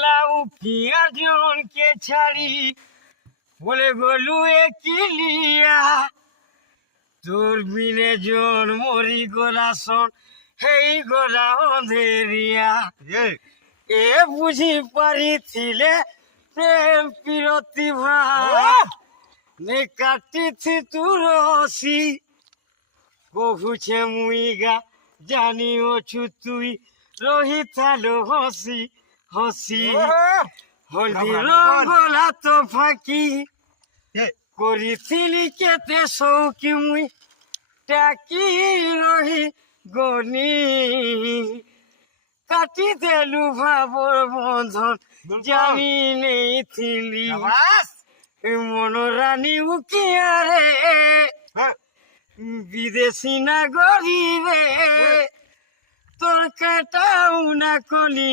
গেলাম পিয়াজনকে ছাড়ি বলে গলু একিলিয়া তোর বিনে জন মরি গোলা শোন হেই গোলা অন্ধেরিয়া এ বুঝি পারিছিলে প্রেম পিরতি ভাই নে কাটিছি তুরসি কহুছে মুই গা জানি অছু তুই রহিথালো হসি হসি হলদি রঙ্গলা তো ফাঁকি করিছিলি কেতে সৌকি মুই টাকি রহি গনি কাটি দেলু ভাবর বন্ধন জানি নেই থিলি মনোরানী উকিয়ারে বিদেশি না গরিবে তোর কাটাও না কলি